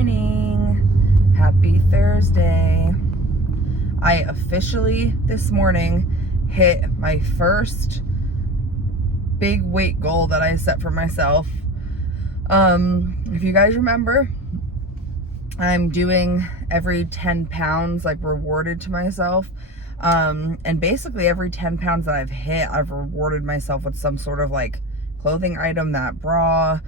morning. Happy Thursday. I officially this morning hit my first big weight goal that I set for myself. If you guys remember, I'm doing every 10 pounds like rewarded to myself. And basically every 10 pounds that I've hit, I've rewarded myself with some sort of like clothing item, that bra,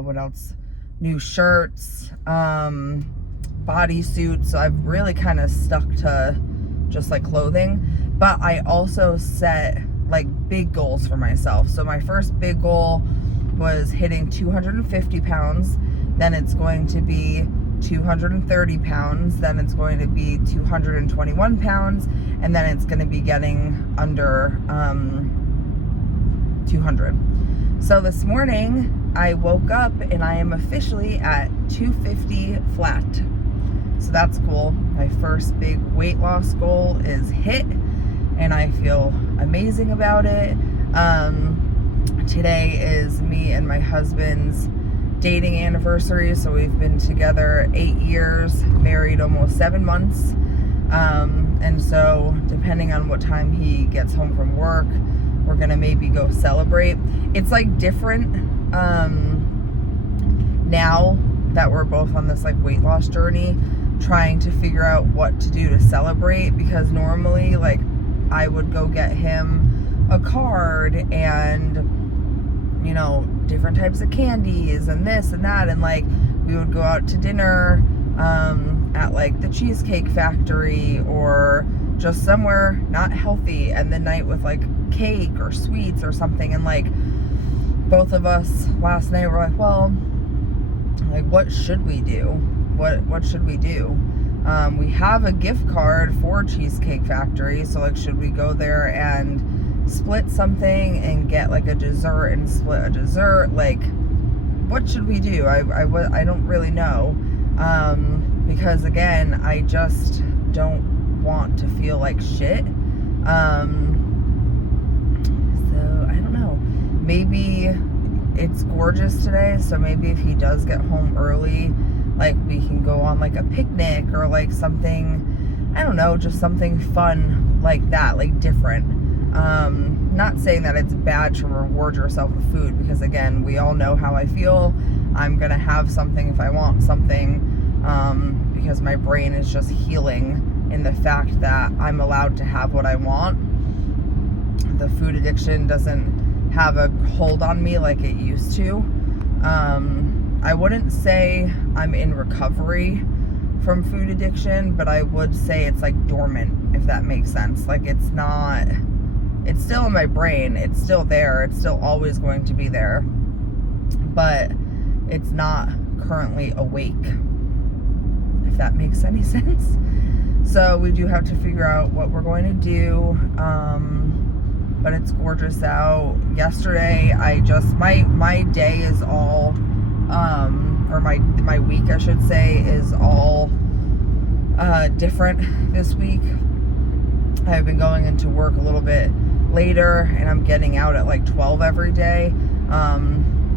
what else? New shirts, bodysuits. So I've really kind of stuck to just like clothing, but I also set like big goals for myself. So my first big goal was hitting 250 pounds. Then it's going to be 230 pounds. Then it's going to be 221 pounds. And then it's going to be getting under 200. So this morning I woke up and I am officially at 250 flat. So that's cool. My first big weight loss goal is hit and I feel amazing about it. Today is me and my husband's dating anniversary. So we've been together 8 years, married almost 7 months. And so depending on what time he gets home from work, we're gonna maybe go celebrate. It's like different now that we're both on this like weight loss journey, trying to figure out what to do to celebrate, because normally like I would go get him a card and, you know, different types of candies and this and that, and like we would go out to dinner at like the Cheesecake Factory or just somewhere not healthy, and the night with like cake or sweets or something. And like both of us last night were like, well, like what should we do? What should we do? We have a gift card for Cheesecake Factory, so like should we go there and split something and get like a dessert and split a dessert? Like what should we do? I don't really know, because again, I just don't want to feel like shit. So I don't know, maybe it's gorgeous today, so maybe if he does get home early, like we can go on like a picnic or like something, I don't know, just something fun like that, like different. Not saying that it's bad to reward yourself with food, because again, we all know how I feel. I'm gonna have something if I want something, because my brain is just healing in the fact that I'm allowed to have what I want. The food addiction doesn't have a hold on me like it used to. I wouldn't say I'm in recovery from food addiction, but I would say it's like dormant, if that makes sense. Like it's still in my brain, it's still there, it's still always going to be there, but it's not currently awake, if that makes any sense. So we do have to figure out what we're going to do, but it's gorgeous out. Yesterday, my day is all, or my week, I should say, is all different this week. I've been going into work a little bit later, and I'm getting out at like 12 every day,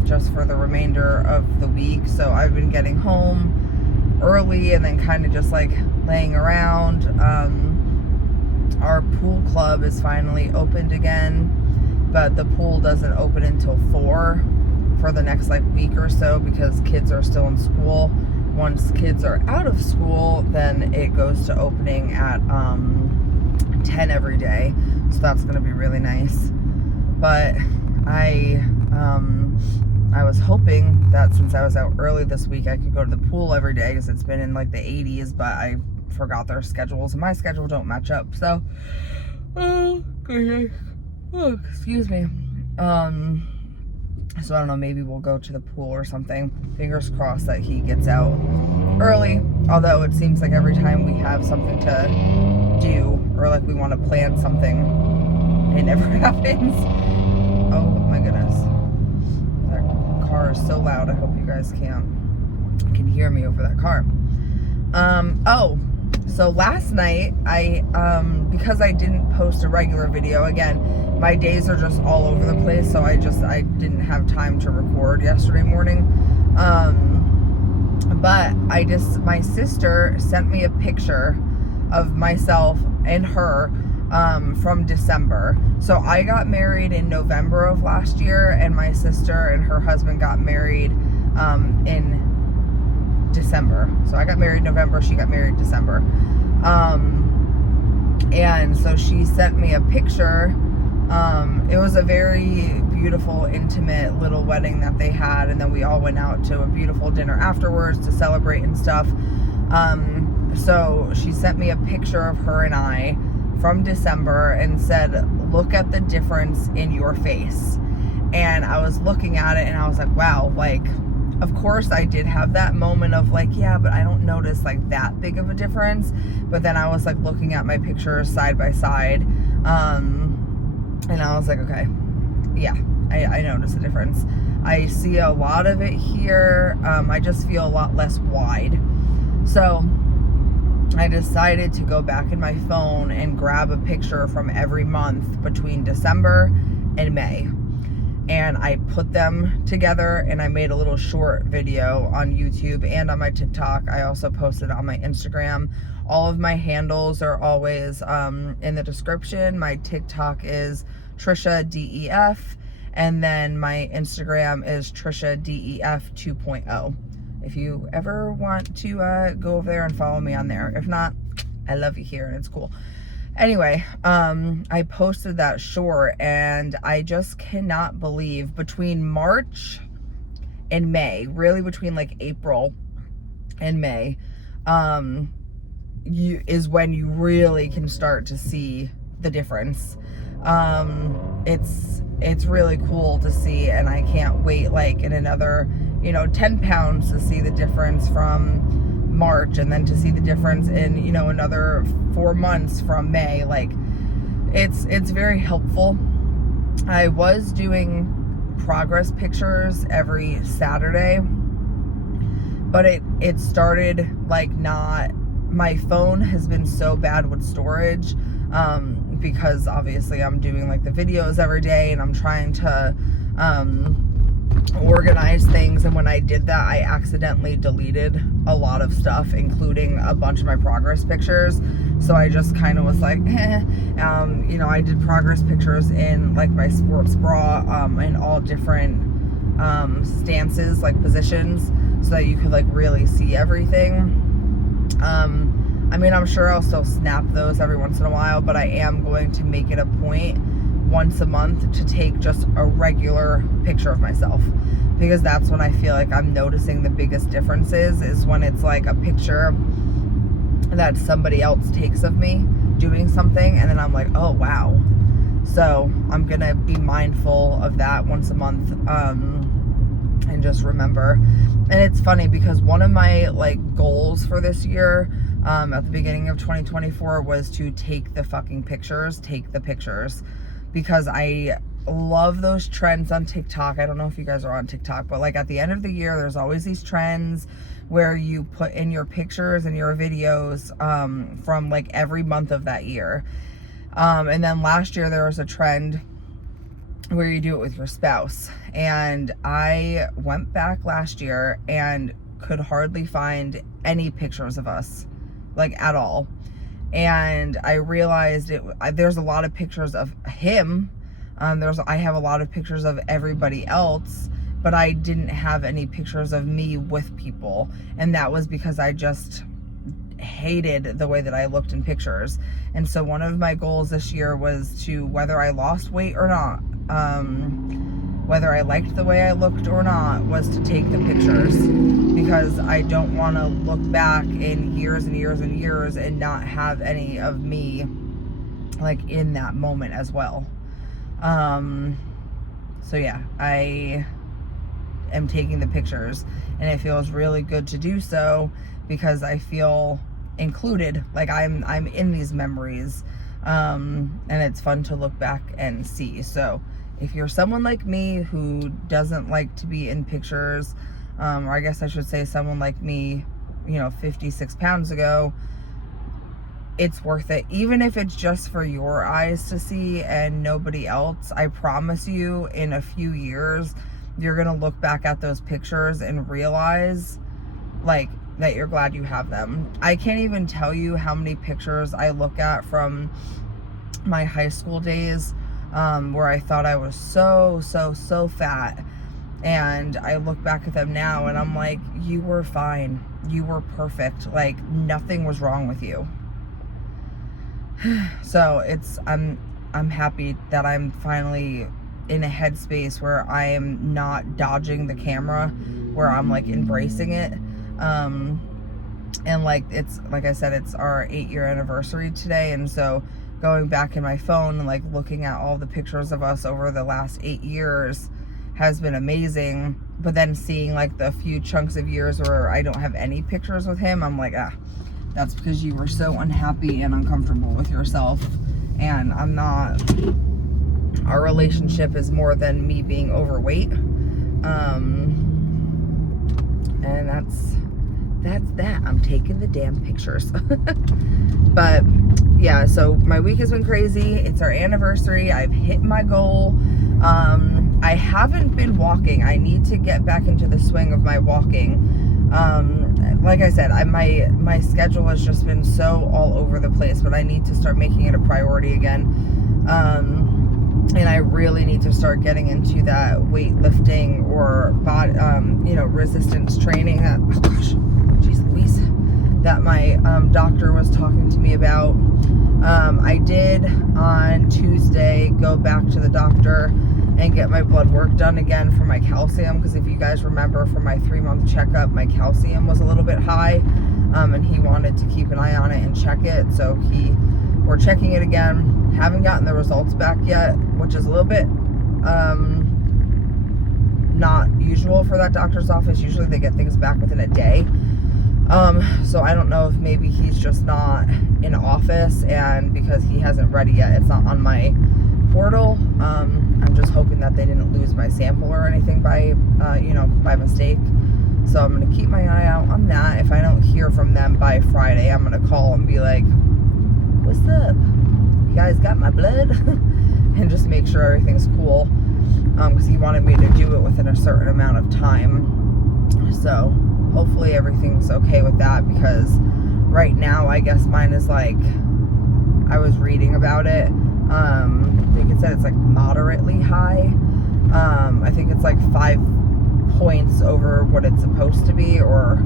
just for the remainder of the week. So I've been getting home early and then kind of just like laying around. Our pool club is finally opened again, but the pool doesn't open until 4 for the next like week or so, because kids are still in school. Once kids are out of school, then it goes to opening at 10 every day, so that's gonna be really nice. But I was hoping that since I was out early this week, I could go to the pool every day, because it's been in like the 80s, but I forgot their schedules, and my schedule don't match up. So, excuse me. So I don't know, maybe we'll go to the pool or something. Fingers crossed that he gets out early, although it seems like every time we have something to do, or like we want to plan something, it never happens. Oh my goodness. That car is so loud. I hope you guys can hear me over that car. So last night, because I didn't post a regular video, again, my days are just all over the place, so I didn't have time to record yesterday morning. But my sister sent me a picture of myself and her from December. So I got married in November of last year, and my sister and her husband got married in December. So I got married November, she got married December. And so she sent me a picture. It was a very beautiful, intimate little wedding that they had, and then we all went out to a beautiful dinner afterwards to celebrate and stuff. So she sent me a picture of her and I from December and said, look at the difference in your face. And I was looking at it and I was like, wow, like, of course I did have that moment of like, yeah, but I don't notice like that big of a difference. But then I was like looking at my pictures side by side, and I was like, okay, yeah, I notice a difference. I see a lot of it here. I just feel a lot less wide. So I decided to go back in my phone and grab a picture from every month between December and May. And I put them together and I made a little short video on YouTube and on my TikTok. I also posted on my Instagram. All of my handles are always in the description. My TikTok is Trisha DEF, and then my Instagram is Trisha DEF 2.0. If you ever want to go over there and follow me on there. If not, I love you here and it's cool. Anyway, I posted that short, and I just cannot believe between March and May, really between like April and May, is when you really can start to see the difference. It's really cool to see, and I can't wait like in another 10 pounds to see the difference from March, and then to see the difference in another 4 months from May. Like it's very helpful. I was doing progress pictures every Saturday, but it started like not, my phone has been so bad with storage, because obviously I'm doing like the videos every day and I'm trying to organize things, and when I did that I accidentally deleted a lot of stuff, including a bunch of my progress pictures. So I just kind of was like I did progress pictures in like my sports bra, in all different stances, like positions, so that you could like really see everything. I mean, I'm sure I'll still snap those every once in a while, but I am going to make it a point once a month to take just a regular picture of myself, because that's when I feel like I'm noticing the biggest differences, is when it's like a picture that somebody else takes of me doing something, and then I'm like, oh wow. So I'm gonna be mindful of that once a month, and just remember. And it's funny because one of my like goals for this year, at the beginning of 2024, was to take the pictures, because I love those trends on TikTok. I don't know if you guys are on TikTok, but like at the end of the year, there's always these trends where you put in your pictures and your videos from like every month of that year. And then last year there was a trend where you do it with your spouse. And I went back last year and could hardly find any pictures of us, like at all. And I realized there's a lot of pictures of him. I have a lot of pictures of everybody else, but I didn't have any pictures of me with people. And that was because I just hated the way that I looked in pictures. And so one of my goals this year was to, whether I lost weight or not, whether I liked the way I looked or not, was to take the pictures, because I don't want to look back in years and years and years and not have any of me like in that moment as well. So yeah, I am taking the pictures, and it feels really good to do so, because I feel included, like I'm in these memories, and it's fun to look back and see. So if you're someone like me who doesn't like to be in pictures, or I guess I should say someone like me, 56 pounds ago, it's worth it. Even if it's just for your eyes to see and nobody else, I promise you in a few years, you're gonna look back at those pictures and realize like that you're glad you have them. I can't even tell you how many pictures I look at from my high school days, where I thought I was so fat, and I look back at them now and I'm like, you were fine, you were perfect, like nothing was wrong with you. So I'm happy that I'm finally in a headspace where I am not dodging the camera, where I'm like embracing it. And like, it's like I said, it's our 8-year anniversary today, and so going back in my phone and like looking at all the pictures of us over the last 8 years has been amazing. But then seeing like the few chunks of years where I don't have any pictures with him, I'm like, that's because you were so unhappy and uncomfortable with yourself. And I'm not. Our relationship is more than me being overweight. And that's that. I'm taking the damn pictures. But yeah, so my week has been crazy. It's our anniversary. I've hit my goal. I haven't been walking. I need to get back into the swing of my walking. Like I said, my schedule has just been so all over the place, but I need to start making it a priority again. And I really need to start getting into that weightlifting or body, resistance training. Oh gosh, geez Louise, that my doctor was talking to me about. I did on Tuesday go back to the doctor and get my blood work done again for my calcium, because if you guys remember from my 3-month checkup, my calcium was a little bit high, and he wanted to keep an eye on it and check it. So we're checking it again. Haven't gotten the results back yet, which is a little bit not usual for that doctor's office. Usually they get things back within a day. So I don't know if maybe he's just not in office, and because he hasn't read it yet, it's not on my portal. I'm just hoping that they didn't lose my sample or anything by mistake. So I'm gonna keep my eye out on that. If I don't hear from them by Friday, I'm gonna call and be like, what's up? You guys got my blood? And just make sure everything's cool. Because he wanted me to do it within a certain amount of time. So hopefully everything's okay with that, because right now I guess mine is like, I was reading about it. I think it said it's like moderately high. I think it's like 5 points over what it's supposed to be, or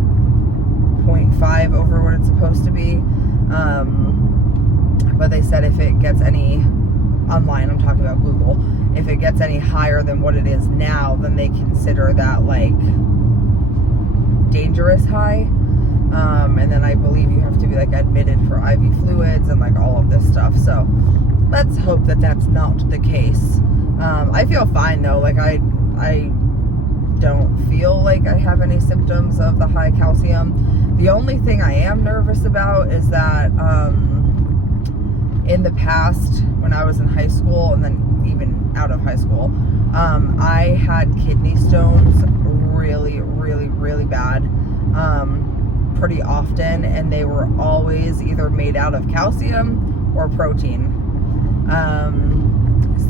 0.5 over what it's supposed to be. But they said if it gets any, online, I'm talking about Google, if it gets any higher than what it is now, then they consider that like dangerous high. And then I believe you have to be like admitted for IV fluids and like all of this stuff. So let's hope that that's not the case. I feel fine though. Like I don't feel like I have any symptoms of the high calcium. The only thing I am nervous about is that in the past, when I was in high school and then even out of high school, I had kidney stones really bad, pretty often, and they were always either made out of calcium or protein.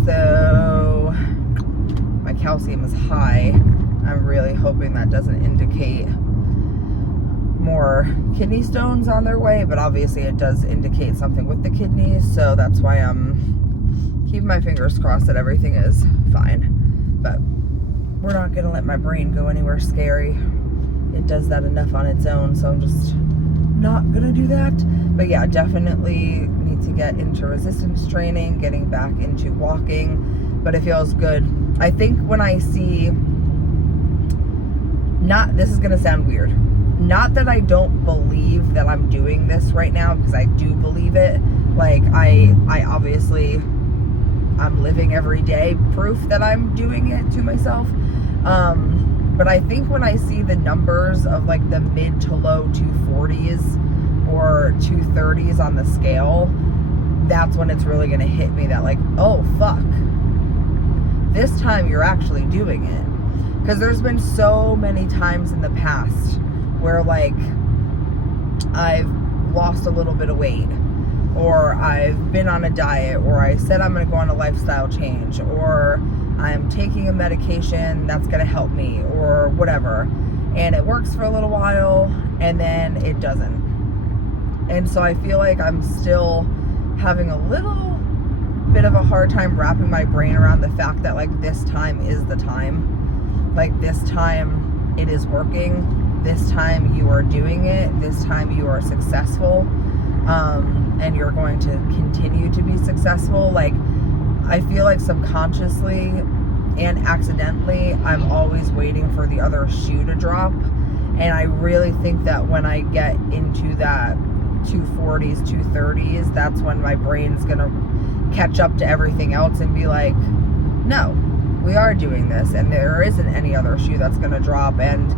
So my calcium is high. I'm really hoping that doesn't indicate more kidney stones on their way, but obviously it does indicate something with the kidneys, so that's why I'm keeping my fingers crossed that everything is fine. But we're not gonna let my brain go anywhere scary. It does that enough on its own, so I'm just not gonna do that. But yeah, definitely need to get into resistance training, getting back into walking, but it feels good. I think when I see, this is gonna sound weird, not that I don't believe that I'm doing this right now, because I do believe it. Like I obviously, I'm living every day proof that I'm doing it to myself. But I think when I see the numbers of like the mid to low 240s or 230s on the scale, that's when it's really gonna hit me that like, oh fuck, this time you're actually doing it. Because there's been so many times in the past where like I've lost a little bit of weight, or I've been on a diet, or I said I'm going to go on a lifestyle change, or I'm taking a medication that's going to help me or whatever. And it works for a little while and then it doesn't. And so I feel like I'm still having a little bit of a hard time wrapping my brain around the fact that like this time is the time. Like this time it is working. This time you are doing it. This time you are successful. And you're going to continue to be successful. Like I feel like subconsciously and accidentally I'm always waiting for the other shoe to drop. And I really think that when I get into that 240s, 230s, that's when my brain's gonna catch up to everything else and be like, no, we are doing this and there isn't any other shoe that's gonna drop and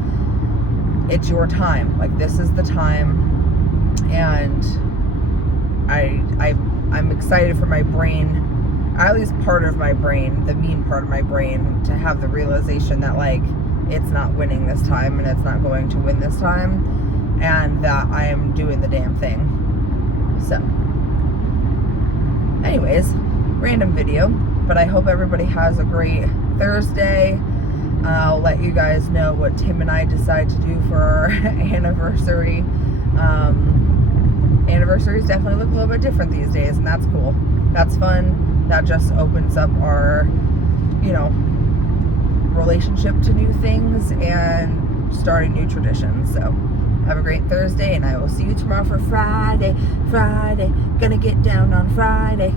it's your time. Like this is the time. And I'm excited for my brain, at least part of my brain, the mean part of my brain, to have the realization that like it's not winning this time and it's not going to win this time, and that I am doing the damn thing. So anyways, random video, but I hope everybody has a great Thursday. I'll let you guys know what Tim and I decide to do for our anniversary. Anniversaries definitely look a little bit different these days, and that's cool. That's fun. That just opens up our, you know, relationship to new things and starting new traditions. So have a great Thursday, and I will see you tomorrow for Friday. Gonna get down on Friday.